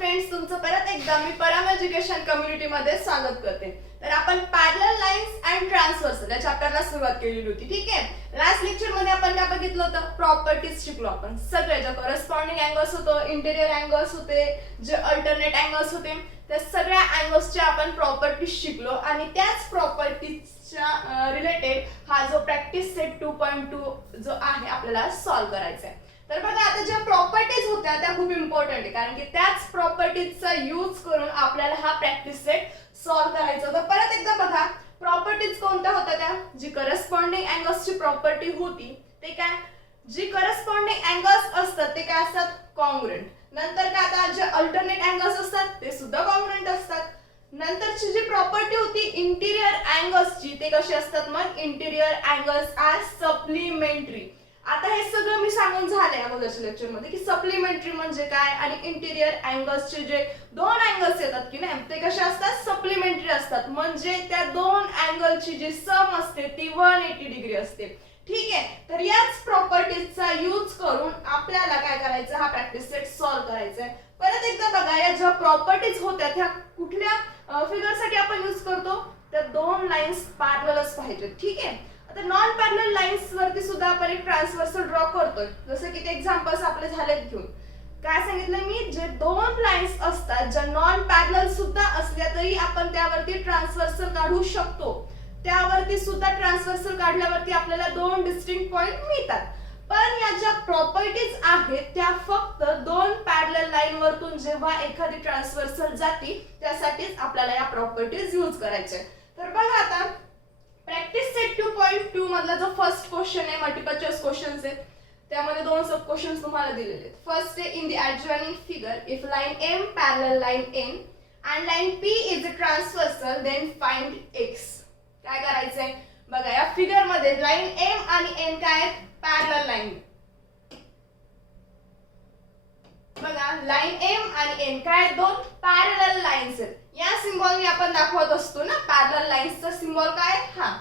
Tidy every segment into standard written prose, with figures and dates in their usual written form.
Friends, तुमचं परत एकदा मी परम एज्युकेशन कम्युनिटी मध्ये स्वागत करते. तर आपण पॅरलल लाईन्स अँड ट्रान्सव्हर्सल या चॅप्टरला सुरुवात केलेली होती. ठीक आहे, लास्ट लेक्चर मध्ये आपण काय बघितलं होतं? प्रॉपर्टीज शिकलो आपण. सगळे जे करस्पॉन्डिंग अँगल्स होतो, इंटेरियर अँगल्स होते, जे अल्टरनेट अँगल्स होते, त्या सगळ्या अँगल्सच्या आपण प्रॉपर्टीज शिकलो आणि त्याच प्रॉपर्टीजच्या रिलेटेड हा जो प्रॅक्टिस सेट 2.2 जो आहे आपल्याला सॉल्व्ह करायचा आहे. तर बघा, आता ज्या प्रॉपर्टीज होत्या त्या खूप इम्पॉर्टंट आहे, कारण की त्याच प्रॉपर्टीजचा यूज करून आपल्याला हा प्रॅक्टिस सेट सॉल्व्ह करायचा होता. परत एकदा बघा, प्रॉपर्टीज कोणत्या होत्या? त्या जी करस्पॉन्डिंग अँगल्सची प्रॉपर्टी होती ते काय, जी करस्पॉन्डिंग अँगल्स असतात ते काय असतात? कॉन्ग्रुएंट. नंतर काय, आता जे अल्टरनेट अँगल्स असतात ते सुद्धा कॉन्ग्रुएंट असतात. नंतरची जी प्रॉपर्टी होती इंटिरियर अँगल्सची, ते कशी असतात? मग इंटिरियर अँगल्स आर सप्लिमेंटरी. आता हे सगळं मी सांगून झालंय अगोदरच्या लेक्चर मध्ये की सप्लिमेंटरी म्हणजे काय आणि इंटिरियर अँगल्सचे जे दोन अँगल्स येतात की नाही, ते कसे असतात? सप्लिमेंटरी असतात. म्हणजे त्या दोन अँगलची जी सम असते ती 180 डिग्री असते. ठीक आहे, तर याच प्रॉपर्टीजचा यूज करून आपल्याला काय करायचं? हा प्रॅक्टिस सेट सॉल्व्ह करायचा आहे. परत एकदा बघा, या ज्या प्रॉपर्टीज होत्या त्या कुठल्या फिगरसाठी आपण यूज करतो? त्या दोन लाईन्स पॅरललच पाहिजेत. ठीक आहे, आता नॉन पॅरलल लाईन्स वरती सुद्धा आपण एक ट्रान्सव्हर्सल ड्रॉ करतोय. जसं की ते एक्झाम्पल्स आपले झालेत घेऊन. काय सांगितलं मी? जे दोन लाईन्स असतात ज्या नॉन पॅरलल सुद्धा असल्या तरी आपण त्यावरती ट्रान्सव्हर्सल काढू शकतो. त्यावरती सुद्धा ट्रान्सव्हर्सल काढल्यावरती आपल्याला दोन डिस्टिंक्ट पॉइंट मिळतात. पण या ज्या प्रॉपर्टीज आहेत त्या फक्त दोन पॅरलल लाईन वरतून जेव्हा एखादी ट्रान्सव्हर्सल जाते त्यासाठीच आपल्याला या प्रॉपर्टीज यूज करायच्या. तर बघा, आता प्रॅक्टिस सेट 2.2 मधला जो फर्स्ट क्वेश्चन आहे, मल्टिपल चॉईस क्वेश्चन्स आहेत, त्यामध्ये दोन सब क्वेश्चन्स तुम्हाला दिलेले आहेत. फर्स्ट आहे, in the adjoining figure if line M parallel line N and line P is a transversal then find X. काय करायचंय? बघा, या फिगर मध्ये लाईन एम आणि एन काय आहेत? Parallel line. बघा, लाईन एम आणि एन काय आहेत? दोन पॅरलल लाईन्स आहेत. या सिम्बॉलने आपण दाखवत असतो ना पॅरलल लाईन्सचा सिम्बॉल काय? हा.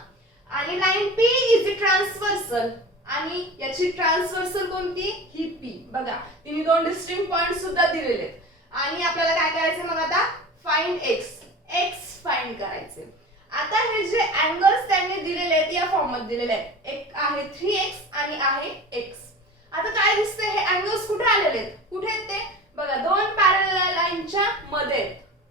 आणि लाईन पी इज ट्रान्सव्हर्सल आणि याची ट्रान्सव्हर्सल कोणती? ही पी. बघा, तिने दोन डिस्टिंक्ट पॉइंट सुद्धा दिलेले आहेत. आणि आपल्याला काय करायचं मग? आता फाइंड एक्स. एक्स फाइंड करायचे. आता हे जे अँगल्स त्यांनी दिलेले आहेत या फॉर्म मध्ये दिलेले आहेत. एक आहे 3x आणि आहे x. आता काय दिसतंय? हे अँगल्स कुठे आलेले आहेत? कुठे आहेत ते? बघा, दोन पॅरलल लाईनच्या मध्ये,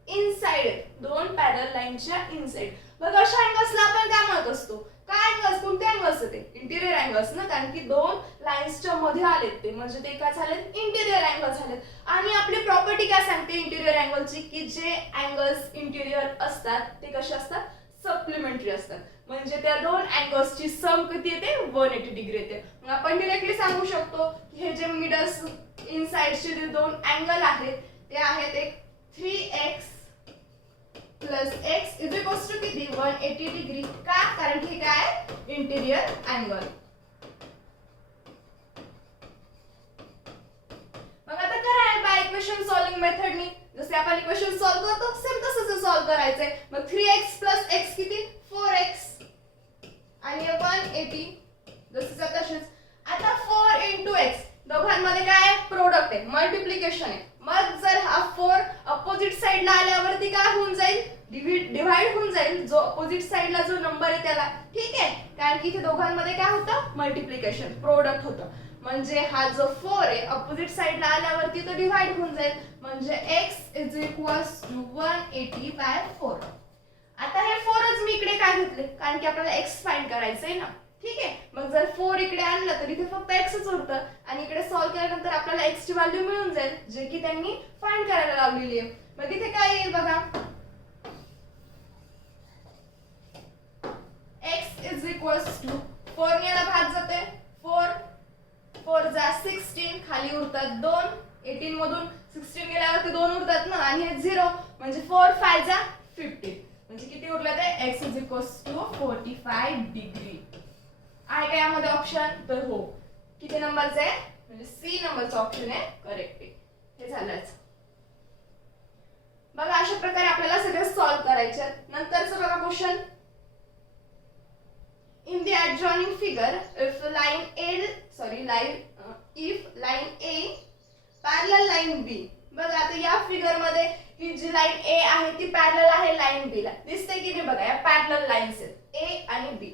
इनसाइड. दोन पॅरलल लाईनच्या इनसाइड. बघा, अशा अँगल्सला आपण काय म्हणत असतो? काय अँगल्स? कोणते अँगल्स आहेत ते? इंटिरियर अँगल्स ना, कारण की दोन लाईन्सच्या मध्ये आलेत ते, म्हणजे ते काय झालेत? इंटिरियर अँगल झालेत. आणि आपली प्रॉपर्टी काय सांगते इंटिरियर अँगलची? की जे अँगल्स इंटिरियर असतात ते कसे असतात? सप्लिमेंटरी असतात. म्हणजे त्या दोन अँगल्सची सम किती येते? 180 डिग्री येते. मग आपण डिरेक्टली सांगू शकतो की हे जे मिडल इनसाइडचे जे दोन अँगल आहेत ते आहेत एक 3x plus x is equals to किती? 180 डिग्री. का? कारण की काय? Interior angle. मग आता करा बाय इक्वेशन सॉल्विंग मेथडनी. जसे आपण इक्वेशन सॉल्व्ह करतो सेम तसंच सॉल्व्ह करायचंय. मग 3x प्लस x किती? 4x आणि 180 जसं तसेच. आता 4 into x दोघांमध्ये काय? प्रोडक्ट आहे, मल्टिप्लिकेशन आहे. मग जर हा 4 अपोजिट साइडला आल्यावरती काय होऊन जाईल? डिवाइड होऊन जाईल. जो अपोजिट साइडला जो नंबर आहे त्याला. ठीक आहे, कारण की इथे दोघांमध्ये काय होतं? मल्टिप्लिकेशन, प्रोडक्ट होतं. म्हणजे हा जो 4 आहे अपोजिट साइडला आल्यावरती तो डिवाइड होऊन जाईल. म्हणजे x is equals to 180 by 4. आता हे 4च मी इकडे काय घेतले? कारण की आपल्याला x फाइंड करायचंय ना. ठीक आहे, मग जर 4 इकडे आणलं तर इथे फक्त xच उरतं आणि इकडे सॉल्व्ह केल्यानंतर आपल्याला x ची व्हॅल्यू मिळून जाईल, जे की त्यांनी फाइंड करायला लावलेली आहे. मग इथे काय येईल बघा? x इज इक्वल्स टू 4 ने याला भाग जाते. 4 जा 16, खाली उरतात 2. 18 मधून 16 गेल्यावरती 2 उरतात ना, आणि हे 0 म्हणजे 4 5 जा 15. म्हणजे किती उरलं ते? x is equals to 45 degree. आहे का यामध्ये ऑप्शन? तर हो. किती नंबरचं आहे? म्हणजे सी नंबरचा ऑप्शन आहे करेक्ट. हे झालंच. बघा, अशा प्रकारे आपल्याला सगळे सॉल्व्ह करायचे. नंतरचं बघा question. In the adjoining figure, if line A parallel line B, बघा बघा आता या फिगर मध्ये ही जी लाईन ए आहे ती पॅरलल आहे लाईन बी ला, दिसते की नाही बघा, या पॅरलल लाईन्स आहेत ए आणि बी.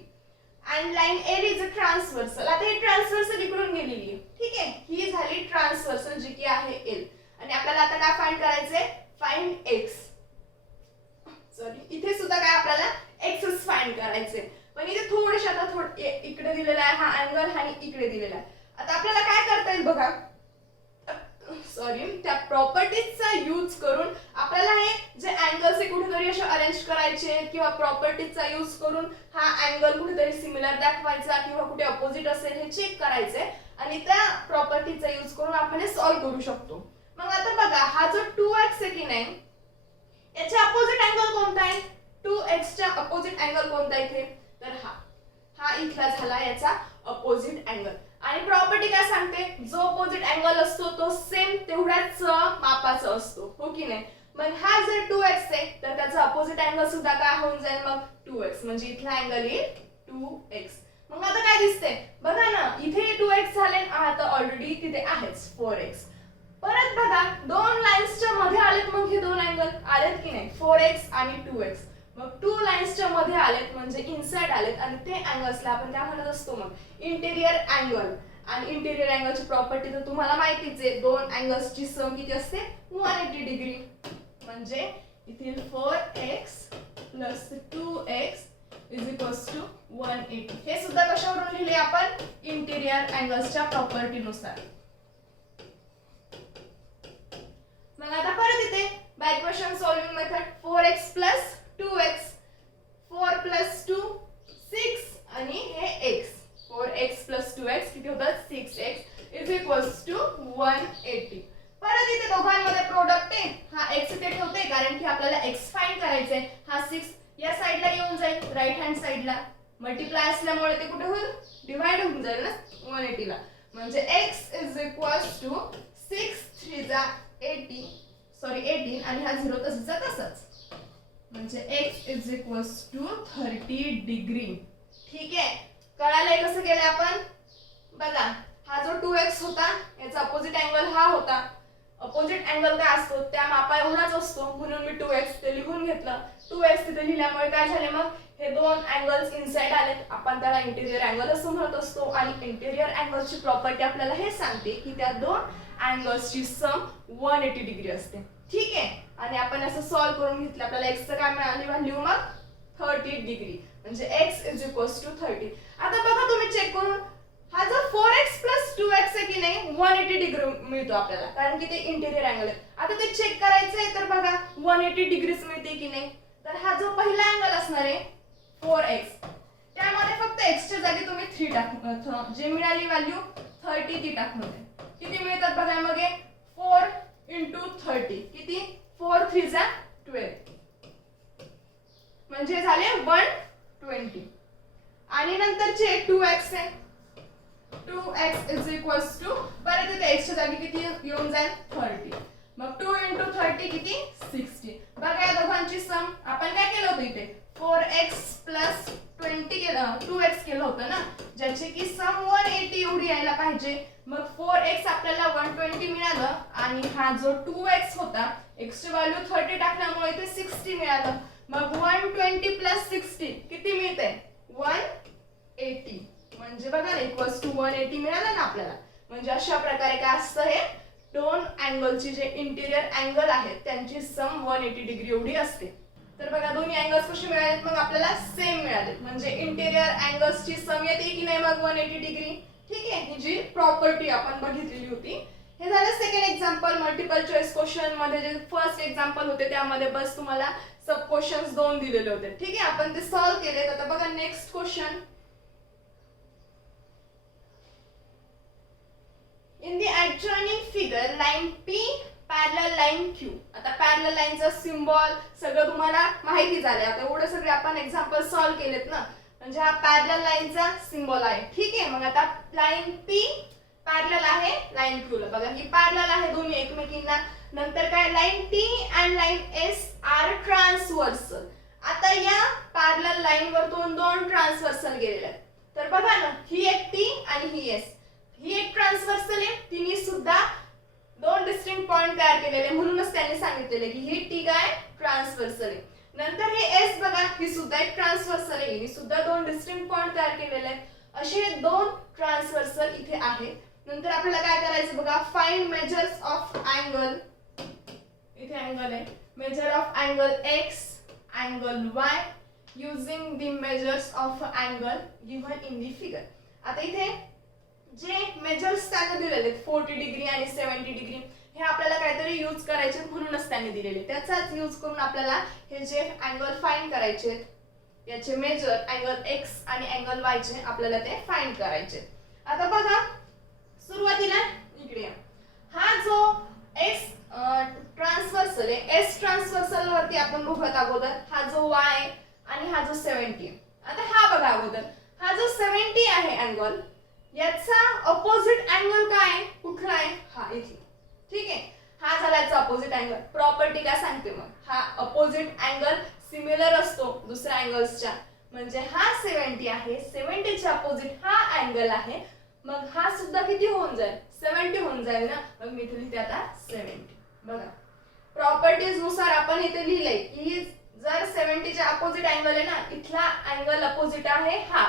आणि line A is a transversal. आता ही ट्रान्सव्हर्सल इकडून गेलेली आहे, ठीक आहे, ही झाली ट्रान्सव्हर्सल जी की आहे एल. आणि आपल्याला आता काय फाइंड करायचंय, फाइंड एक्स. सॉरी, इथे सुद्धा काय आपल्याला एक्सच फाइंड करायचंय, पण इथे थोडेसे आता इकडे दिलेला आहे हा अँगल आणि इकडे दिलेला आहे. आता आपल्याला काय करता येईल बघा, सॉरी, त्या प्रॉपर्टीजचा यूज करून आपल्याला हे जे अँगल्स आहे कुठेतरी असे अरेंज करायचे किंवा प्रॉपर्टीजचा यूज करून हा अँगल कुठेतरी सिमिलर दाखवायचा किंवा कुठे अपोजिट असेल हे चेक करायचंय आणि त्या प्रॉपर्टीजचा यूज करून आपण हे सॉल्व्ह करू शकतो. मग आता बघा हा जो 2x आहे की नाही, याचा अपोजिट अँगल कोणता आहे, 2x चा अपोजिट अँगल कोणता आहे इथे, तर हा इथला झाला याचा अपोजिट अँगल. आणि प्रॉपर्टी काय सांगते, जो अपोजिट अँगल असतो तो सेम तेवढ्याच मापाचा असतो, हो की नाही. मग हा जर 2x आहे तर त्याचा अपोजिट अँगल सुद्धा काय होऊन जाईल मग 2x, म्हणजे इथला अँगल येईल 2x. मग आता काय दिसते बघा ना, इथे 2x झाले, आता ऑलरेडी तिथे आहेच 4x. परत बघा दोन लाईन्सच्या मध्ये आलेत, मग हे दोन अँगल आलेत की नाही, 4x आणि 2x. मग 2 लाईन्सच्या मध्ये आलेत म्हणजे इनसाइड आलेत आणि ते अँगल्सला आपण काय म्हणत असतो मग इंटेरियर अँगल. आणि इंटेरियर अँगलची प्रॉपर्टी तर तुम्हाला माहितीच आहे, दोन अँगल्सची सम किती असते 180 डिग्री. म्हणजे इथे 4x plus 2x is equals to 180. हे सुद्धा कशावरून लिहिले आपण, इंटेरियर अँगल्सच्या प्रॉपर्टीनुसार. मग आता परत इथे bye equation solving method, 4x plus 2x, 4 plus 2 6 आणि हे x, 4x प्लस 2x किती होतात 6x इज इक्वल्स टू 180. परत इथे दोघांमध्ये प्रोडक्ट आहे, हा x इथे ठेवते कारण की आपल्याला x फाइंड करायचंय. हा 6 या साइडला येऊन जाईल राइट हँड साइडला, मल्टिप्लाय असल्यामुळे ते कुठे होईल, डिवाइड होऊन जाईल ना 180 ला. म्हणजे x इज इक्वल्स टू 6 3 जा 80, सॉरी 18 आणि हा 0 तसंच तसंच, म्हणजे x is equals to 30 degree. ठीक आहे, कळालंय कसं केलंय आपण. बघा हा जो 2x होता याचा अपोजिट अँगल हा होता, अपोजिट अँगल काय असतो त्या मापा एवढाच असतो म्हणून मी 2x ते लिहून घेतलं. 2x तिथे लिहिल्यामुळे काय झाले, मग हे दोन अँगल्स इनसाइड आलेत, आपण त्याला इंटेरियर अँगल असं म्हणत असतो. आणि इंटेरियर अँगलची प्रॉपर्टी आपल्याला हे सांगते की त्या दोन अँगल्सची सम 180 डिग्री असते. ठीक आहे, आणि आपण असं सॉल्व्ह करून घेतलं, आपल्याला x चं काय मिळाली व्हॅल्यू मग 30 डिग्री, म्हणजे x इज इक्वल्स टू 30. आता बघा तुम्ही चेक करून, हा जो 4x प्लस 2x आहे की नाही 180 डिग्री मिळतो आपल्याला, कारण की ते इंटेरियर अँगल आहे. आता ते चेक करायचं आहे तर बघा 180 डिग्रीज मिळते की नाही, तर हा जो पहिला अँगल असणार आहे 4x, त्यामध्ये फक्त x च्या जागी तुम्ही 3 टाकून जे मिळाली व्हॅल्यू 30 ती टाकून दे. किती मिळतात बघा, मग 4 into 30 किती, 4 3 जा 12, म्हणजे झाले 120. आणि नंतरचे 2x आहे, 2x इज इक्वल्स टू, परत इथे x च्या जागी किती येऊन जाईल 30, मग 2 into 30 किती 60. बघा या दोघांची सम आपण काय केलं होतं इथे 4x प्लस 20 केलं, 2x केलं होतं ना, ज्याची की सम 180 एवढी यायला पाहिजे. मग 4x आपल्याला 120 मिळालं आणि हा जो 2x होता x ची व्हॅल्यू 30 टाकल्यामुळे इथे 60 मिळालं. मग 120 प्लस 60 किती मिळते 180, म्हणजे बघा ना इक्वल्स टू 180 मिळालं ना आपल्याला. म्हणजे अशा प्रकारे काय असतं, हे दोन अँगलची जे इंटेरियर अँगल आहेत त्यांची सम 180 डिग्री एवढी असते. तर बघा दोन्ही अँगल्स कसे मिळालेत, मग आपल्याला सेम मिळालेत, म्हणजे इंटेरियर अँगल्सची सम येते की नाही मग 180 डिग्री. ठीक आहे, ही जी प्रॉपर्टी आपण बघितलेली होती. हे झालं second example. Multiple choice question मध्ये जे फर्स्ट एक्झाम्पल होते त्यामध्ये बस तुम्हाला सब क्वेश्चन्स 2 दिलेले होते. ठीक आहे, आपण ते सॉल्व्ह केलेत. आता बघा next question. In the adjoining figure line P parallel line Q. आता पॅरलल लाईनचा सिम्बॉल सगळं तुम्हाला माहिती झालंय. आता एवढे सगळे आपण एक्झाम्पल सॉल्व्ह केलेत ना, म्हणजे हा पॅरलल लाईनचा सिम्बॉल आहे. ठीक आहे, मग आता लाईन P पॅरलल आहे लाईन Q ला. बघा ही पॅरलल आहे दोन्ही एकमेकींना. नंतर काय line T and line S are transversal. आता या पॅरलल लाईन वरतून दोन ट्रान्सव्हर्सल गेलेले आहेत. तर बघा ना, ही एक T आणि ही S. ही एक ट्रान्सव्हर्सल आहे, तिने सुद्धा दोन डिस्टिंक्ट पॉइंट तयार केलेले, म्हणूनच त्यांनी सांगितलेले की ही टी काय ट्रान्सव्हर्सल आहे. नंतर हे एस बघा, ही सुद्धा एक ट्रान्सव्हर्सल आहे, ही सुद्धा दोन डिस्टिंक्ट पॉइंट तयार केलेले आहेत. असे दोन ट्रान्सव्हर्सल इथे आहेत. नंतर आपल्याला काय करायचं बघा, फाइंड मेजर्स ऑफ अँगल. इथे अँगल आहे, measure of angle x, angle Y using the measures of angle given in the figure. आता इथे जे मेजर्स त्यांना दिलेले आहेत 40 डिग्री आणि 70 डिग्री, हे आपल्याला काहीतरी यूज करायचे म्हणूनच त्यांनी दिलेले. त्याचाच यूज करून आपल्याला हे जे अँगल फाइंड करायचे, याचे मेजर अँगल एक्स आणि अँगल वाय चे आपल्याला ते फाइंड करायचे. आता बघा सुरुवातीला इकडे या. हा जो एक्स ट्रान्सव्हर्सल आहे, एस ट्रान्सव्हर्सल वरती आपण बघत अगोदर हा जो वाय आणि हा जो 70. आता हा बघा अगोदर, हा जो 70 आहे अँगल, याचा अपोजिट अँगल काय आहे, कुठला आहे, हा इथे. ठीक आहे, हा झाला याचा अपोजिट अँगल. प्रॉपर्टी काय सांगते मग, हा अपोजिट अँगल सिमिलर असतो दुसऱ्या अँगल्सच्या. म्हणजे हा 70 आहे, 70 च्या अपोजिट हा अँगल आहे, मग हा सुद्धा किती होऊन जाईल, 70 होऊन जाईल ना. मग मी इथे लिहिते आता 70. बघा प्रॉपर्टीज नुसार आपण इथे लिहिलंय की जर 70 च्या अपोजिट अँगल आहे ना, इथला अँगल अपोजिट आहे हा,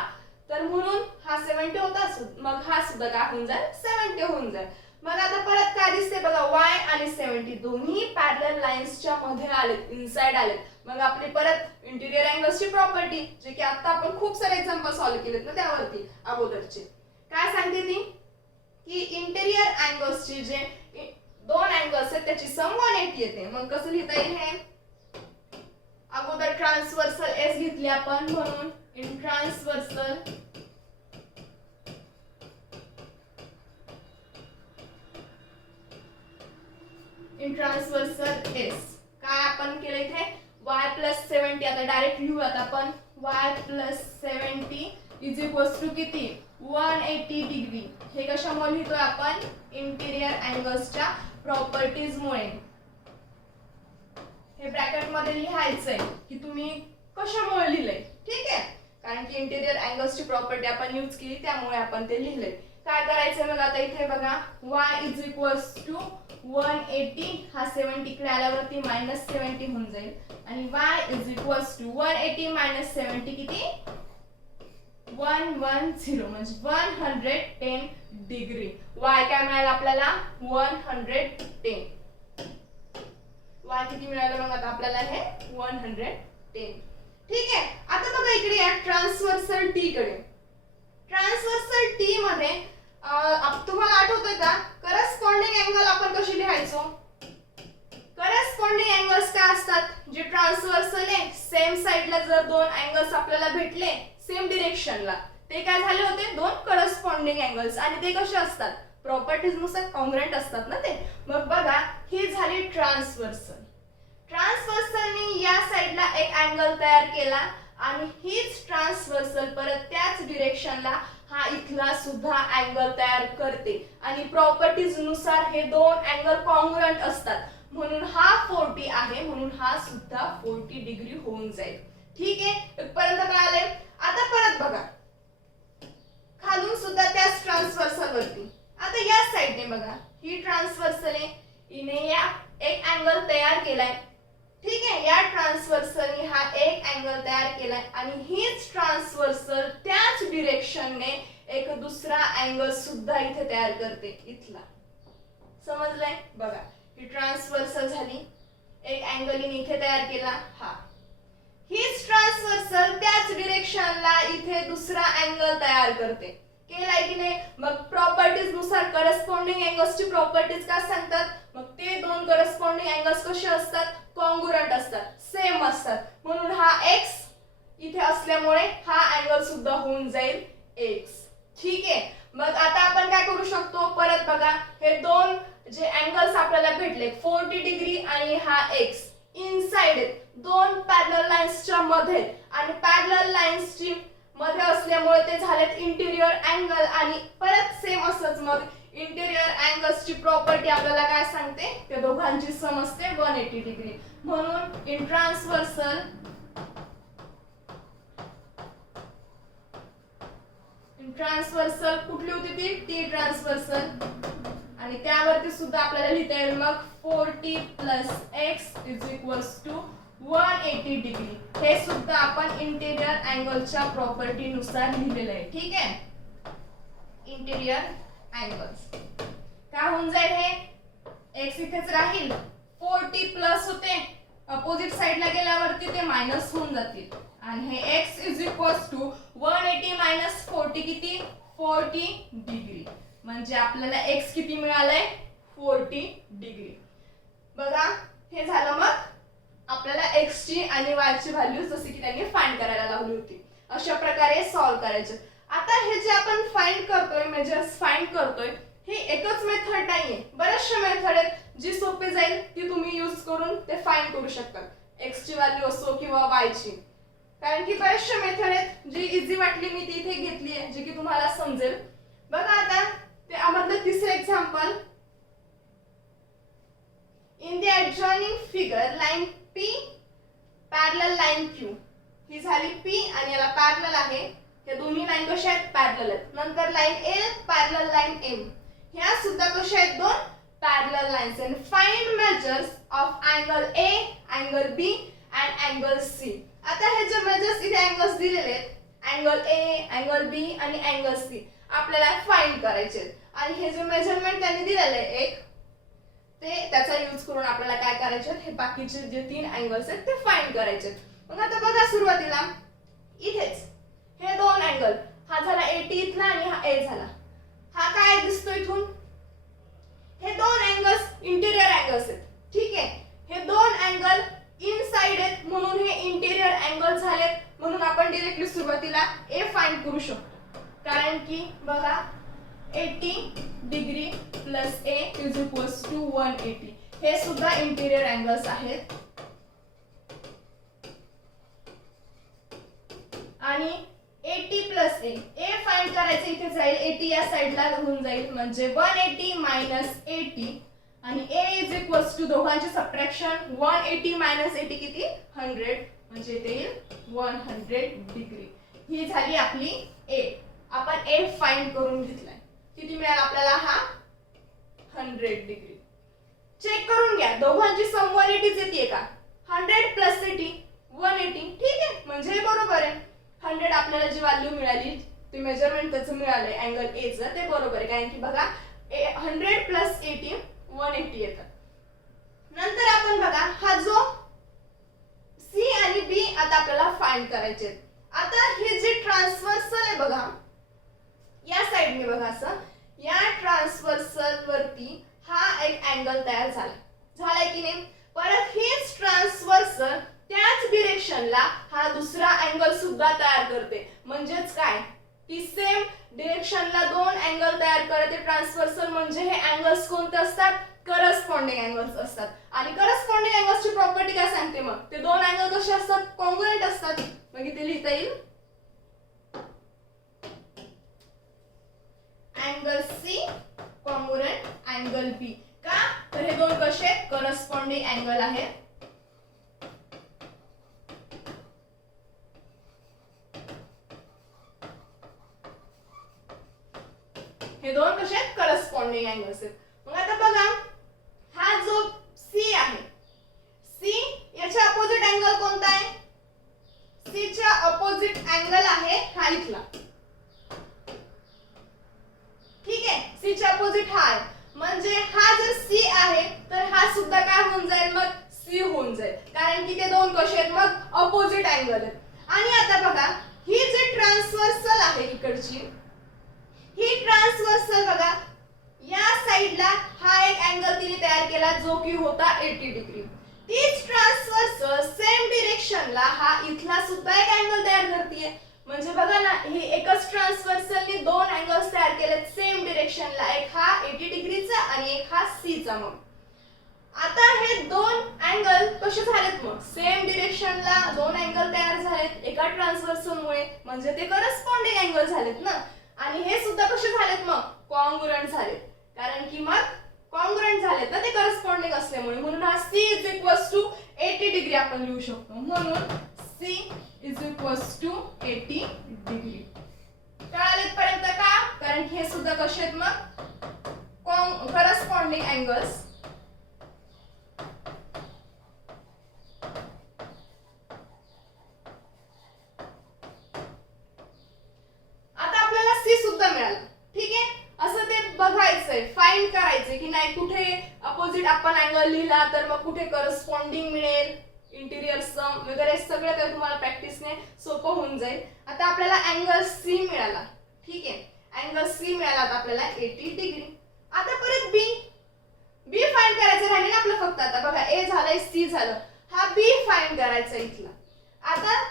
तर म्हणून हा 70 होता, मग हा सुद्धा काय होऊन जाईल, 70 होऊन जाईल. मग आता परत काय दिसते बघा, y आणि 70 दोन्ही पॅरलल लाईन्सच्या मध्ये आलेत, इनसाइड आलेत. मग आपली परत इंटिरियर अँगल्सची प्रॉपर्टी, जे की आता आपण खूप सारे एक्झाम्पल सॉल्व्ह केलेत ना त्यावरती अगोदरचे, काय सांगते ती की इंटिरियर अँगल्सची जे दोन अँगल्स आहेत त्याची सम 180 येते. मग कसं लिहिता येईल हे, अगोदर ट्रान्सव्हर्सल एस घेतली आपण, म्हणून इन ट्रान्सव्हर्सल एस काय आपण केलं इथे y प्लस 70. आता डायरेक्ट लिहूयात आपण, y plus 70 is equals to किती, 180 डिग्री. हे कशामुळे लिहितोय आपण, इंटिरियर अँगल्सच्या प्रॉपर्टीज मुळे. हे ब्रॅकेट मध्ये लिहायचंय की तुम्ही कशामुळे लिहिलंय. ठीक आहे, कारण की इंटिरियर अँगल्सची प्रॉपर्टी आपण यूज केली त्यामुळे आपण ते लिहिलंय. काय करायचंय बघा, आता इथे बघा y इज इक्वल्स टू 180, हा 70 कडे आल्यावरती -70 होऊन जाईल, आणि y is equals to 180 minus 70 किती, 110 म्हणजे 110 डिग्री. y काय मिळालं आपल्याला, 110. y किती मिळालं मग आता आपल्याला, हे 110. ठीक आहे, आता बघा इकडे या ट्रान्सव्हर्सल टी कडे. ट्रान्सव्हर्सल टी मध्ये तुम्हाला आठवतंय का, करस्पॉन्डिंग अँगल आपण कशी लिहायचो. करस्पॉन्डिंग अँगल्स काय असतात, जे ट्रान्सव्हर्सल आहे सेम साइडला जर दोन अँगल्स आपल्याला भेटले सेम डिरेक्शनला, ते काय झाले होते, दोन करस्पॉन्डिंग अँगल्स. आणि ते कसे असतात, प्रॉपर्टीज नुसार कॉन्ग्रुएंट असतात ना ते. मग बघा ही झाली ट्रान्सव्हर्सल. ट्रान्सव्हर्सलनी या साइडला एक अँगल तयार केला, आणि हीच ट्रान्सव्हर्सल परत त्याच डिरेक्शनला हा इथला सुद्धा अँगल तयार करते. आणि प्रॉपर्टीज नुसार हे दोन अँगल कॉन्ग्रुएंट असतात, म्हणून हा 40 आहे, म्हणून हा सुद्धा 40 डिग्री होऊन जाईल. ठीक आहे, इथपर्यंत कळाले. आता परत बघा खालून सुद्धा त्याच ट्रान्सव्हर्सल वरती, आता या साइडने बघा ही ट्रान्सव्हर्सल आहे, इने या एक अँगल तयार केलाय. ठीक आहे, या ट्रान्सव्हर्सलने हा एक अँगल तयार केलाय, आणि हीच ट्रान्सव्हर्सल त्याच डिरेक्शनने एक दुसरा अँगल सुद्धा इथे तयार करते, इथला. समजलंय बघा, ही ट्रान्सव्हर्सल झाली, एक अँगल इथे तयार केला, हा. हीच ट्रान्सव्हर्सल त्याच डिरेक्शनला इथे दुसरा अँगल तयार करते, केलाय की नाही. मग प्रॉपर्टीज नुसार करस्पॉन्डिंग अँगल्सची प्रॉपर्टीज काय सांगतात, मग ते दोन करस्पॉन्डिंग अँगल्स कसे असतात, कॉन्ग्रुएंट असतात, सेम असतात, म्हणून हा x इथे असल्यामुळे हा अँगल सुद्धा होऊन जाईल x. ठीक आहे, मग आता आपण काय करू शकतो, परत बघा हे दोन जे अँगल्स आपल्याला भेटले 40 डिग्री आणि हा x इनसाइड आहेत, दोन पॅरलल लाईन्सच्या मध्ये, आणि पॅरलल लाईन्सची मध्ये असल्यामुळे ते झालेत इंटिरियर अँगल. आणि परत सेम असंच मग इंटिरियर अँगल्सची प्रॉपर्टी आपल्याला काय सांगते, त्या दोघांची सम असते 180 डिग्री. म्हणून इन ट्रान्सव्हर्सल कुठली होती ती, टी ट्रान्सव्हर्सल, आणि त्यावरती सुद्धा आपल्याला लिहिता येईल मग 40 plus X is equals to 180 degree. हे सुद्धा आपण इंटेरियर अँगलच्या प्रॉपर्टी नुसार लिहिलेलं आहे. ठीक आहे, इंटेरियर अँगल्स काय होऊन जाईल, हे एक्स इथेच राहील, 40 प्लस होते, अपोजिट साइडला गेल्यावरती ते मायनस होऊन जातील आणि हे x is equals to 180 minus 40 किती, 40 डिग्री. म्हणजे आपल्याला x किती मिळालंय, 40 डिग्री. बघा हे झालं. मग आपल्याला x ची आणि y ची व्हॅल्यू जशी की त्यांनी फाइंड करायला लावली होती, अशा प्रकारे सॉल्व्ह करायचे. आता हे जे आपण फाइंड करतोय, मेजर्स फाइंड करतोय, ही एकच मेथड नाहीये, बरेचशे मेथड आहेत जी सोपी जाईल ती तुम्ही यूज करून ते फाइंड करू शकता, x ची व्हॅल्यू असो किंवा y ची. कारण की बरेचशे मेथड आहेत, जी इझी वाटली मी ती इथे घेतली आहे, जी की तुम्हाला समजेल. बघा आता त्यामधलं तिसरं example, in the adjoining figure line P parallel line Q. ही झाली P आणि याला पॅरलल आहे, हे दोन्ही लाईन कशा आहेत, पॅरलल आहेत. नंतर line L parallel line M, ह्या सुद्धा कशा आहेत, दोन parallel lines. And find measures of angle A, angle B and angle C. आता हे जे मेजर्स इथे अँगल्स दिलेले आहेत, अँगल A, अँगल B आणि अँगल C, आपल्याला फाइंड करायचे आहेत. आणि हे जे मेजरमेंट त्यांनी दिलेले आहे एक, ते त्याचा यूज करून आपल्याला काय करायचे, हे बाकीचे जे 3 अँगल्स आहेत ते फाइंड करायचे. मग आता बघा सुरुवातीला इथेच हे दोन अँगल, हा झाला 80 इथला आणि हा A झाला. हा काय दिसतो इथून, हे दोन अँगल्स इंटेरियर अँगल्स आहेत. ठीक आहे, हे दोन अँगल इनसाइड आहेत म्हणून हे इंटेरियर अँगल झालेत. म्हणून आपण डायरेक्टली सुरुवातीला A फाइंड करू शकतो. कारण की बघा 80 degree plus A is equals to 180, हे सुद्धा इंटेरियर अँगल्स आहेत. आणि 80 प्लस A फाइंड करायचं, इथे जाईल 80 या साइडला होऊन जाईल, म्हणजे 180 मायनस 80 आणि A इज इक्वल्स टू दोघांचे सबट्रॅक्शन, 180 मायनस 80 किती, 100, म्हणजे ते येईल 100 डिग्री. ही झाली आपली A. आपण A फाइंड करून घेतलाय. किती मिळाला आपल्याला, हा 100 डिग्री. चेक करून घ्या दोघांची सम 180 येते का, 100 प्लस 80 180. ठीक आहे, म्हणजे बरोबर आहे. 100 आपल्याला जी व्हॅल्यू मिळाली, ते मेजरमेंट त्याचं मिळालंय अँगल A चं, ते बरोबर आहे. कारण की बघा 100 प्लस 80 180 येतं. नंतर आपण बघा हा जो C आणि B आता आपल्याला फाइंड करायचे. आता हे जे ट्रान्सव्हर्सल आहे बघा, या साइडने बघा असं, या ट्रान्सव्हर्सल वरती हा एक अँगल तयार झालाय की नाही. परत हेच ट्रान्सव्हर्सल त्याच डिरेक्शनला हा दुसरा अँगल सुद्धा तयार करते. म्हणजेच काय, की सेम डिरेक्शनला दोन अँगल तयार करते ट्रान्सव्हर्सल. म्हणजे हे अँगल्स कोणते असतात, करस्पॉन्डिंग अँगल्स असतात. आणि करस्पॉन्डिंग अँगल्सची प्रॉपर्टी काय सांगते, मग ते दोन अँगल कसे असतात, कॉन्ग्रुएंट असतात. मग इथे लिहिता येईल angle C congruent angle B. का, तर हे दोन कसे आहेत, करस्पॉन्डिंग अँगल आहेत. हे दोन कसे आहेत, करस्पॉन्डिंग अँगल्स आहेत. मग आता बघा हा जो C आहे, C याच्या अपोजिट अँगल कोणता आहे, C च्या अपोजिट अँगल आहे हा इथला. ठीक आहे, C च्या अपोजिट हा आहे. म्हणजे हा जर C आहे तर हा सुद्धा काय होऊन जाईल, मग C होऊन जाईल. कारण की ते दोन कसे आहेत, मग अपोजिट अँगल आहेत. आणि आता बघा ही जी ट्रान्सव्हर्सल आहे इकडची, ही ट्रान्सव्हर्सल बघा या साइडला हा एक अँगल तिने तयार केला जो की होता 80 डिग्री. तीच ट्रान्सव्हर्सल सेम डिरेक्शनला हा इथला सुद्धा एक अँगल तयार करतेय. म्हणजे बघा ना, ही एकच ट्रान्सव्हर्सलनी दोन अँगल्स तयार केलेत सेम डिरेक्शनला, एक हा 80 डिग्रीचा आणि एक हा C चा. मग आता हे दोन अँगल कसे झालेत, मग सेम डिरेक्शनला दोन अँगल तयार झालेत एका ट्रान्सव्हर्सलमुळे, म्हणजे ते करस्पॉन्डिंग अँगल झालेत ना. आणि हे सुद्धा कसे झालेत, मग कॉन्ग्रुएंट झालेत. कारण की मग कॉन्ग्रुएंट झालेत ना ते करस्पॉन्डिंग असल्यामुळे. म्हणून हा C is equals to 80 degree आपण लिहू शकतो. म्हणून C is equals to 80 degree. कळालं इथपर्यंत का, कारण हे सुद्धा कसे आहेत, मग करस्पॉन्डिंग अँगल्स सी सुद्धा मिळाला. ठीक आहे, असं ते बघायचंय, फाइंड करायचंय की नाही कुठे अपोजिट आपण अँगल लिहिला तर मग कुठे करस्पॉन्डिंग मिळेल, इंटिरियर सम वगैरे सगळं ते तुम्हाला प्रॅक्टिसने सोपं होऊन जाईल. आता आपल्याला अँगल सी मिळाला. ठीक आहे, अँगल सी मिळाला आता आपल्याला 80 डिग्री. आता परत बी फाइंड करायचं राहिले ना आपलं फक्त. आता बघा ए झालंय, सी झालं, हा बी फाइंड करायचा इथला. आता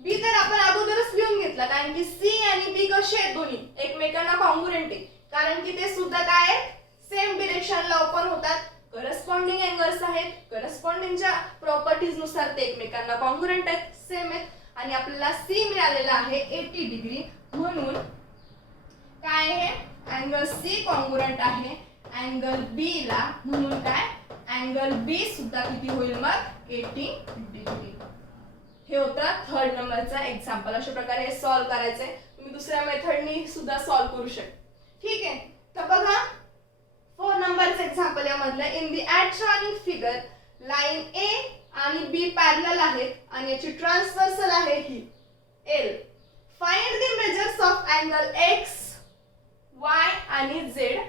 बी तर आपण अगोदरच लिहून घेतला कारण की सी आणि बी कसे आहेत दोन्ही एकमेकांना कॉन्ग्रुएंट आहे, कारण की ते सुद्धा काय आहेत, सेम डिरेक्शनला ओपन होतात, करस्पॉन्डिंग अँगल्स आहेत, करस्पॉन्डिंगच्या प्रॉपर्टीज नुसार ते एकमेकांना कॉन्ग्रुएंट आहेत, सेम आहेत. आणि आपल्याला सी मिळालेला आहे 80 डिग्री. म्हणून काय आहे, अँगल सी कॉन्ग्रुएंट आहे अँगल बी ला. म्हणून काय, अँगल बी सुद्धा किती होईल मग 80 डिग्री. हे होतं थर्ड नंबरचा एक्झाम्पल. अशा प्रकारे हे सॉल्व्ह करायचंय. तुम्ही दुसऱ्या मेथडनी सुद्धा सॉल्व्ह करू शकता. ठीक आहे, तर बघा 4 नंबरचं एक्झाम्पल यामधलं. In the adjoining figure line A आणि बी पॅरलल आहेत आणि याची ट्रान्सव्हर्सल आहे ही L. Find the measures of angle X, Y आणि Z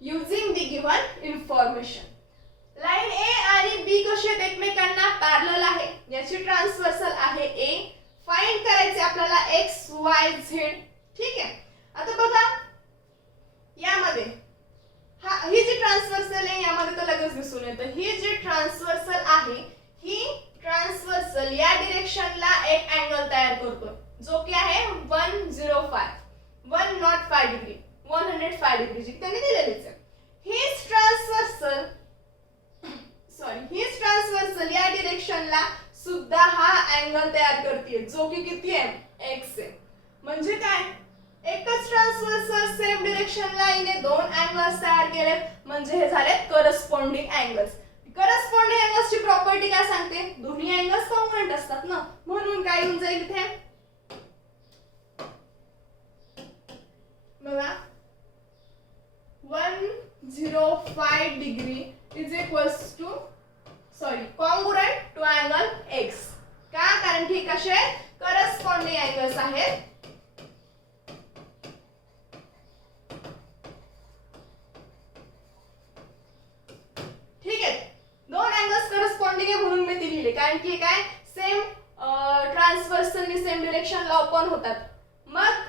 using the given information. Line A आणि बी कसे आहेत, एकमेकांना पॅरलल आहे, याची ट्रान्सव्हर्सल आहे ए. फाइंड करायचे आपल्याला एक्स, वाय, झेड. ठीक आहे, आता बघा यामध्ये ही जी ट्रान्सव्हर्सल आहे यामध्ये तर लगेच दिसून येतं. ही जी ट्रान्सव्हर्सल आहे ही ट्रान्सव्हर्सल या डिरेक्शनला एक अँगल तयार करतो जो की आहे 105 डिग्री, 105 डिग्री जी त्यांनी दिलेलीच आहे. हीच ट्रान्सव्हर्सल या डिरेक्शनला सुद्धा हा अँगल तयार करते जो की किती आहे, एक्स आहे. म्हणजे काय, एकच ट्रान्सव्हर्सल सेम डिरेक्शनला हिने दोन अँगल्स तयार केलेत, म्हणजे हे झाले करस्पॉन्डिंग अँगल्स. करस्पॉन्डिंग अँगल्सची प्रॉपर्टी काय सांगते, दोन्ही अँगल्स कॉन्ग्रुएंट असतात ना. म्हणून काय येऊन जाईल इथे बघा 105 degree is equals to congruent to angle X. का, कारण की कसे करस्पॉन्डिंग अँगल्स आहेत. ठीक आहे, दोन अँगल्स करस्पॉन्डिंग आहे म्हणून मी ते लिहिले, कारण की काय सेम ट्रान्सव्हर्सलनी सेम डिरेक्शनला ओपन होतात. मग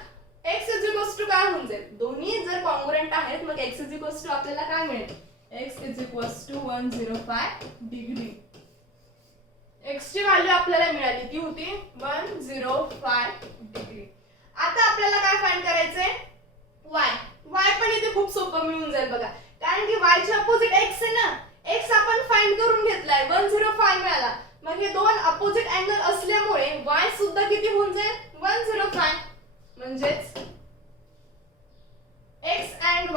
x इज इक्वल्स टू काय होऊन जाईल, दोन्ही जर कॉन्ग्रुएंट आहेत मग x इज इक्वल्स टू आपल्याला काय मिळेल, x is equals to 105 degree. x ची व्हॅल्यू आपल्याला मिळाली ती होती 105 डिग्री. आता आपल्याला काय फाइंड करायचंय, y पण इथे खूप सोपं मिळून जाईल बघा, कारण की y चे अपोजिट x आहे ना. x आपण फाइंड करून घेतलाय, 105 मिळाला. मग हे दोन अपोजिट अँगल असल्यामुळे y सुद्धा किती होऊन जाईल 105. म्हणजेच x and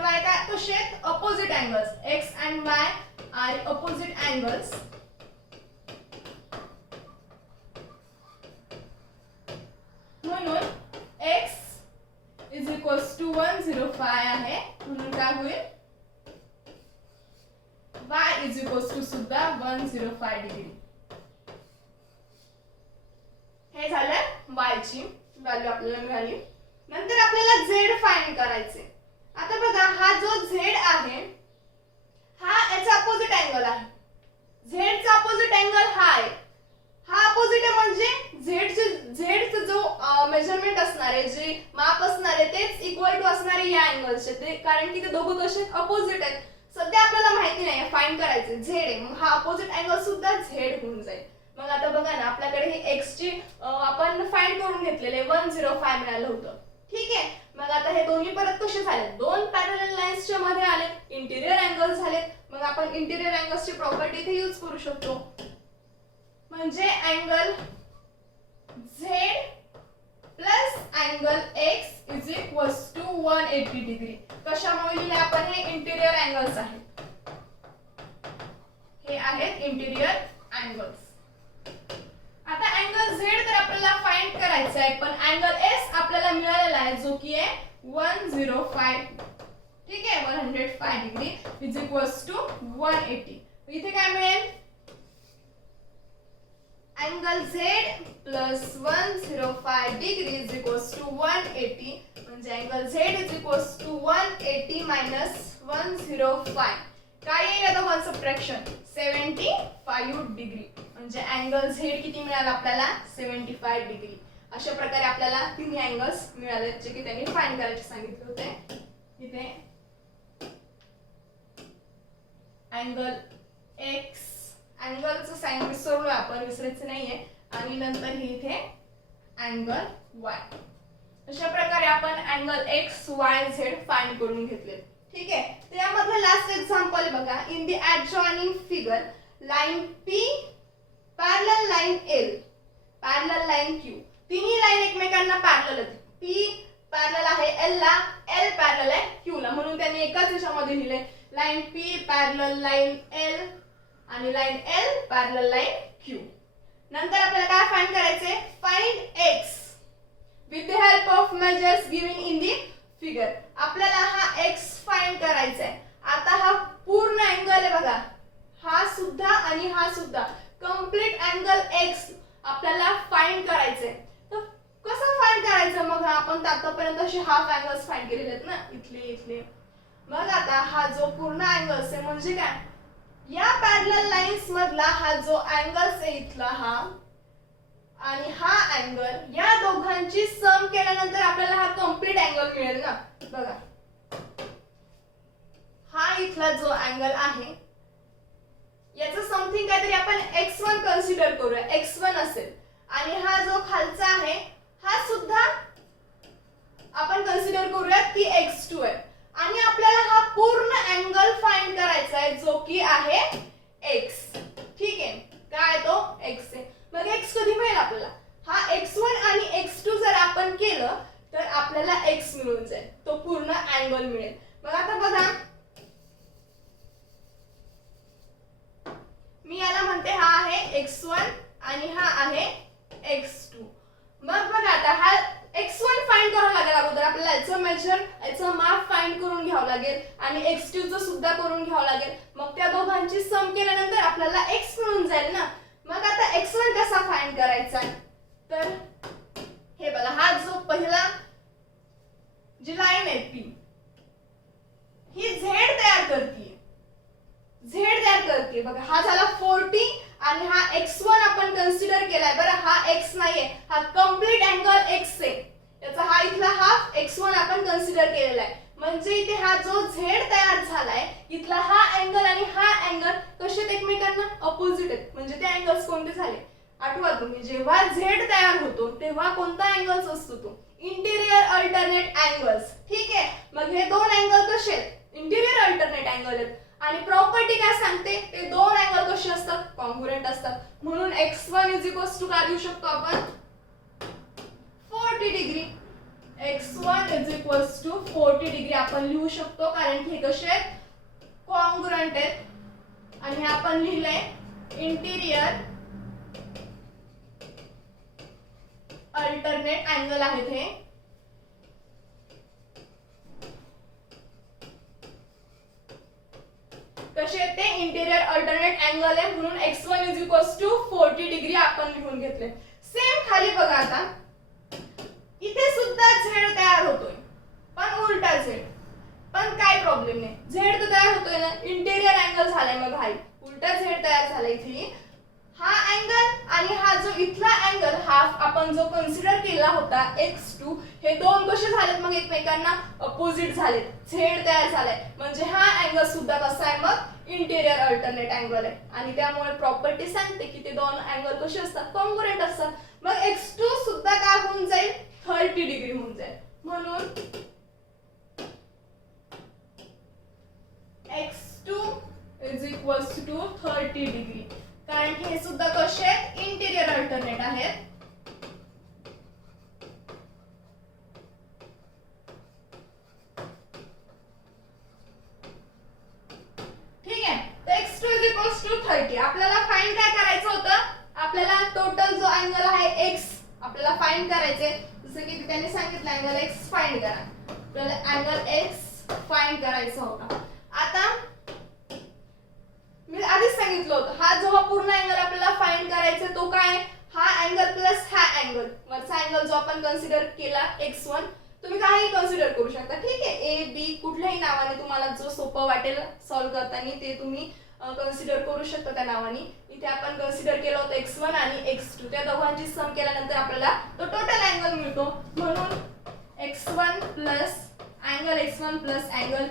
y काय कसे आहेत, opposite angles. x and y are opposite angles. म्हणून x is equals to 105 आहे, म्हणून काय होईल y is equals to सुद्धा 105 डिग्री. हे झालं y ची व्हॅल्यू आपल्याला मिळाली. नंतर आपल्याला z फाइंड करायचे. आता बघा हा जो z आहे हा याचा अपोजिट अँगल आहे. z चा अपोजिट अँगल हा आहे, हा अपोजिट आहे म्हणजे z चा जो मेजरमेंट असणार आहे, जे माप असणार आहे तेच इक्वल टू असणार आहे या अँगलचे, ते कारण की ते दोघं कसे अपोजिट आहेत. सध्या आपल्याला माहिती नाही, फाइंड करायचे z आहे, मग हा अपोजिट अँगल सुद्धा z होऊन जाईल. मग आता बघा ना आपल्याकडे हे x ची आपण फाइंड करून घेतलेले 105 मिळालं होतं. ठीक आहे, मग आता हे दोन्ही परत कसे झाले, दोन पॅरलल लाईन्सच्या मध्ये आले, इंटिरियर अँगल्स झालेत. मग आपण इंटिरियर अँगल्सची प्रॉपर्टी इथे यूज करू शकतो. म्हणजे angle z plus angle x is equals to 180 degree. कशामुळे लिहिले आपण, हे इंटिरियर अँगल्स आहेत, हे आहेत इंटिरियर अँगल्स. आता अँगल z तर आपल्याला फाइंड करायचा आहे, पण अँगल s आपल्याला मिळालेला आहे जो की आहे 105, ठीक आहे, 105 डिग्री इज इक्वल्स टू 180. इथे काय मिळेल, angle Z plus 105 degree is equals to 180, म्हणजे angle Z is equals to 180 minus 105. काय येईल आता वन सबट्रॅक्शन, 75 डिग्री, म्हणजे अँगल Z किती मिळाला आपल्याला, 75 डिग्री. अशा प्रकारे आपल्याला तिन्ही अँगल्स मिळाले जे की त्यांनी फाइंड करायचे सांगितले होते. इथे अँगल X, अँगलचं साइन विसरूया आपण, विसरायचं नाहीये, आणि नंतर ही इथे अँगल Y. अशा प्रकारे आपण angle X, Y, Z find करून घेतले. ठीक आहे, तर यामधलं लास्ट एक्झाम्पल बघा. In the adjoining figure line P parallel line L parallel line Q, तिन्ही लाईन एकमेकांना पॅरलल आहेत. P पॅरलल आहे L ला, L पॅरलल आहे Q ला, म्हणून त्यांनी एकाच दिशेमध्ये लिहिले line P parallel line L आणि line L parallel line Q. नंतर आपल्याला काय फाइंड करायचे, find X with the help of measures given in the figure. आपल्याला हा X फाइंड करायचा आहे. आता हा पूर्ण अँगल आहे बघा, हा सुद्धा आणि हा सुद्धा, कंप्लीट अँगल X आपल्याला फाइंड करायचे. तर कसं फाइंड करायचं, मग आपण आतापर्यंत असे हाफ अँगल्स फाइंड केलेले आहेत ना, इथले इथले. मग आता हा जो पूर्ण अँगल्स आहे म्हणजे काय, या पॅरलल लाईन्स मधला हा जो अँगल्स आहे इथला हा आणि हा अँगल, या दोघांची सम केल्यानंतर आपल्याला हा कंप्लीट अँगल मिळेल ना. बघा, हा इथला जो अँगल आहे याचं समथिंग काहीतरी आपण x1 कन्सिडर करूया, x1 असेल, आणि हा जो खालचा आहे हा सुद्धा आपण कन्सिडर करूया की x2 आहे, आणि आपल्याला हा पूर्ण अँगल फाइंड करायचा आहे जो की आहे x. ठीक आहे, काय तो x आहे. मग x कधी मिळेल आपल्याला, हा x1 आणि x2 जर आपण केलं तर आपल्याला x मिळून जाईल, तो पूर्ण अँगल मिळेल. मग आता बघा, मी याला म्हणते हा आहे x1 आणि हा आहे x2. मग बघा आता हा x1 फाइंड करावं लागेल अगोदर आपल्याला, याचं मेजर, याचं माप फाइंड करून घ्यावं लागेल, आणि x2 चं सुद्धा करून घ्यावं लागेल. मग त्या दोघांची सम केल्यानंतर आपल्याला x मिळून जाईल ना. मग आता x1 कसा फाइंड करायचा, तर हे बघा, हा जो पहिला जी लाईन आहे P, ही Z तयार करते बघा. हा झाला 40 आणि हा x1 आपण कन्सिडर केलाय बरं, हा x नाहीये, हा कंप्लीट अँगल x आहे, याचा हा इथला हाफ x1 आपण कन्सिडर केलेला आहे. म्हणजे इथे हा जो Z तयार झालाय, इथला हा अँगल आणि हा अँगल कसे आहेत एकमेकांना, अपोजिट आहेत. म्हणजे ते अँगल्स कोणते झाले, आठवा तुम्ही, जेव्हा Z तयार होतो तेव्हा कोणता अँगल्स असतो, तो इंटिरियर अल्टरनेट अँगल्स. ठीक आहे, मग हे दोन अँगल कसे आहेत, इंटिरियर अल्टरनेट अँगल आहेत. आणि प्रॉपर्टी काय सांगते, ते दोन अँगल कसे असतात, कॉन्ग्रुएंट असतात. म्हणून x1 इज इक्वल्स टू काय देऊ शकतो आपण, 40 degree. x1 is equals to 40 degree आपण लिहू शकतो, कारण की हे कसे आहेत, कॉन्ग्रुएंट आहेत. आणि हे आपण लिहिलंय इंटिरियर अल्टरनेट अँगल आहेत हे. कसे आहेत ते, इंटिरियर अल्टरनेट अँगल आहे, म्हणून x1 is equals to 40 degree आपण लिहून घेतले. सेम खाली बघा, आता इथे सुद्धा Z तयार होतोय, पण उलटा Z. पण काय प्रॉब्लेम नाही, Z तर तयार होतोय ना, इंटिरियर अँगल झालाय, मग हा उलटा Z तयार झालाय. इथे हा अँगल आणि हा जो इथला अँगल हाफ आपण जो कन्सिडर केला होता x2, हे दोन कसे झालेत मग एकमेकांना अपोजिट झालेत, Z तयार झालाय. म्हणजे हा अँगल सुद्धा कसा आहे, मग इंटिरियर अल्टरनेट अँगल आहे. आणि त्यामुळे प्रॉपर्टी सांगते की ते दोन अँगल कसे असतात, कॉन्ग्रुएंट असतात. मग x2 सुद्धा काय होऊन जाईल, 30 डिग्री होऊन जाईल. म्हणून x2 is equals to 30 degree, कारण की हे सुद्धा कसे आहेत, इंटिरियर अल्टरनेट आहेत. ठीक आहे, तर x2 इज इक्वल्स टू 30. आपल्याला फाइंड काय करायचं होतं, आपल्याला टोटल जो अँगल आहे x आपल्याला फाइंड करायचे, जसं की त्यांनी सांगितलं अँगल x फाइंड करा. आपल्याला अँगल एक्स फाइंड करायचा होता. आता मी आधीच सांगितलं होतं, हा जो पूर्ण अँगल आपल्याला फाइंड करायचा तो काय, हा अँगल प्लस हा अँगल, वरचा अँगल जो आपण कन्सिडर केला x1, तुम्ही काही कन्सिडर करू शकता. ठीक आहे, ए बी कुठल्याही नावाने तुम्हाला जो सोपं वाटेल सॉल्व्ह करताना ते तुम्ही कन्सिडर करू शकता त्या नावाने. इथे आपण कन्सिडर केलं होतं x1 आणि x2, त्या दोघांची सम केल्यानंतर आपल्याला तो टोटल अँगल मिळतो. म्हणून x1 plus angle x1 plus angle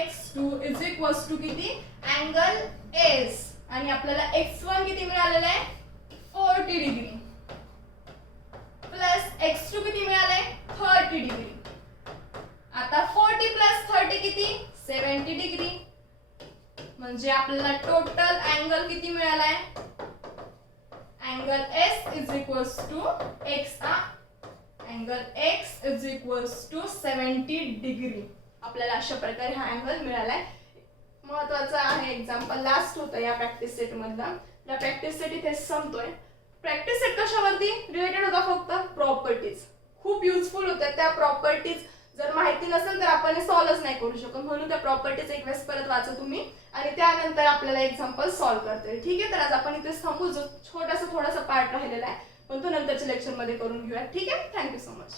x2 is equals to किती, अँगल एस, आणि आपल्याला x1 किती मिळालेलं आहे 40 डिग्री प्लस x2 किती मिळाले 30 डिग्री. आता 40 प्लस 30 किती 70 डिग्री, म्हणजे आपल्याला टोटल अँगल किती मिळालाय, angle S is equals to X, angle X is equals to 70 degree. आपल्याला अशा प्रकारे हा अँगल मिळालाय. महत्वाचा आहे एक्झाम्पल लास्ट होतं या प्रॅक्टिस सेट मधला. या प्रॅक्टिस सेट इथे संपतोय. प्रॅक्टिस सेट कशावरती रिलेटेड होता, फक्त प्रॉपर्टीज. खूप युजफुल होत्या त्या प्रॉपर्टीज. जर माहिती नसेल तर आपण हे सॉल्व्हच नाही करू शकत, म्हणून त्या प्रॉपर्टीज एक वेळेस परत वाचा तुम्ही आणि त्यानंतर आपल्याला एक्झाम्पल सॉल्व्ह करता येईल. ठीक आहे, तर आज आपण इथे थांबू. जो थोडासा पार्ट राहिलेला आहे पण तो नंतरच्या लेक्चर मध्ये करून घेऊया. ठीक आहे, थँक्यू सो मच.